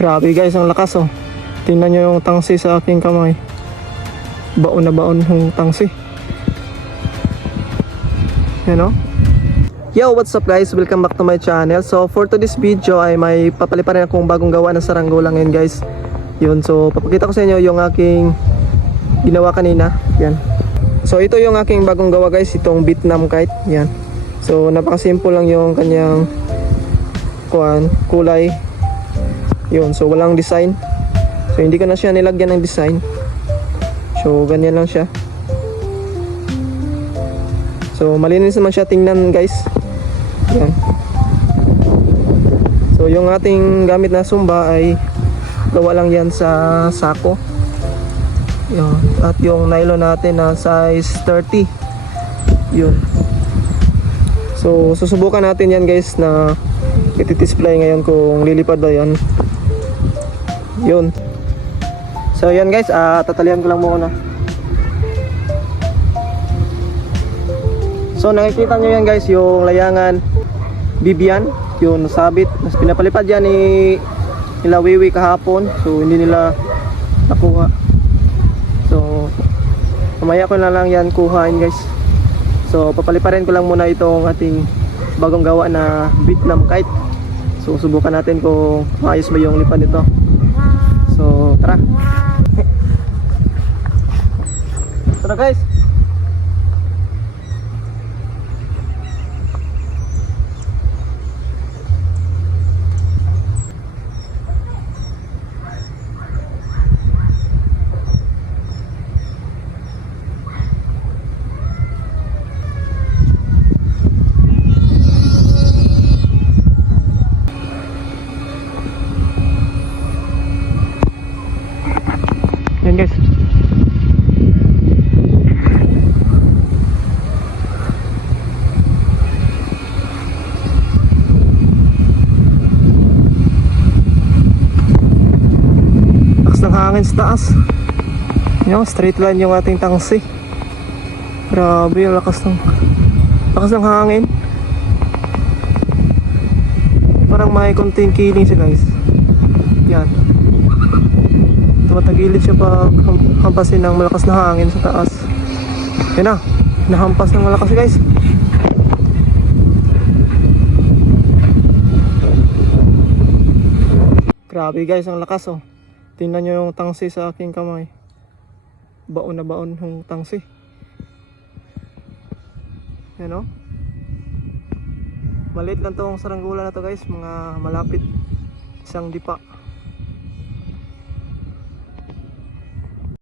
Grabe guys, ang lakas oh. Tingnan nyo yung tangsi sa aking kamay. Baon na baon yung tangsi. Yan oh. Yo, what's up guys? Welcome back to my channel. So for today's video ay may papaliparin akong bagong gawa ng saranggola ngayon guys. Yun, so papakita ko sa inyo yung aking ginawa kanina. Yan. So ito yung aking bagong gawa guys, itong Vietnam kite. Yan. So napaka-simple lang yung kanyang kulay. Yun, so walang design. So hindi ko na siya nilagyan ng design. So ganyan lang siya. So malinis naman siya tingnan guys. Yan. So yung ating gamit na sumba ay gawa lang yan sa sako. Yun. At yung nylon natin na size 30. Yun. So susubukan natin yan guys na iti-display ngayon kung lilipad ba yan. Yun. So yan guys, tatalian ko lang muna. So nakikita nyo yan guys, yung layangan Bibian, yung sabit, mas pinapalipad yan ni nila Wiwi kahapon. So hindi nila nakuha. So mamaya ko na lang yan kuhain guys. So papaliparin ko lang muna itong ating bagong gawa na Vietnam kite. So subukan natin kung maayos ba yung lipad nito. So tara. Tara guys. Yan guys. Lakas ng hangin sa taas. Yung straight line yung ating tangsi. Grabe yung lakas ng hangin. Parang may konting kiling siya guys. Yan. Tumatagilid siya pag hampasin ng malakas na hangin sa taas. Yan na, nahampas ng malakas guys. Grabe guys, ang lakas oh. Tingnan nyo yung tangsi sa aking kamay. Baon na baon yung tangsi. Yan oh. Maliit lang tong saranggola na to guys, mga malapit isang dipa.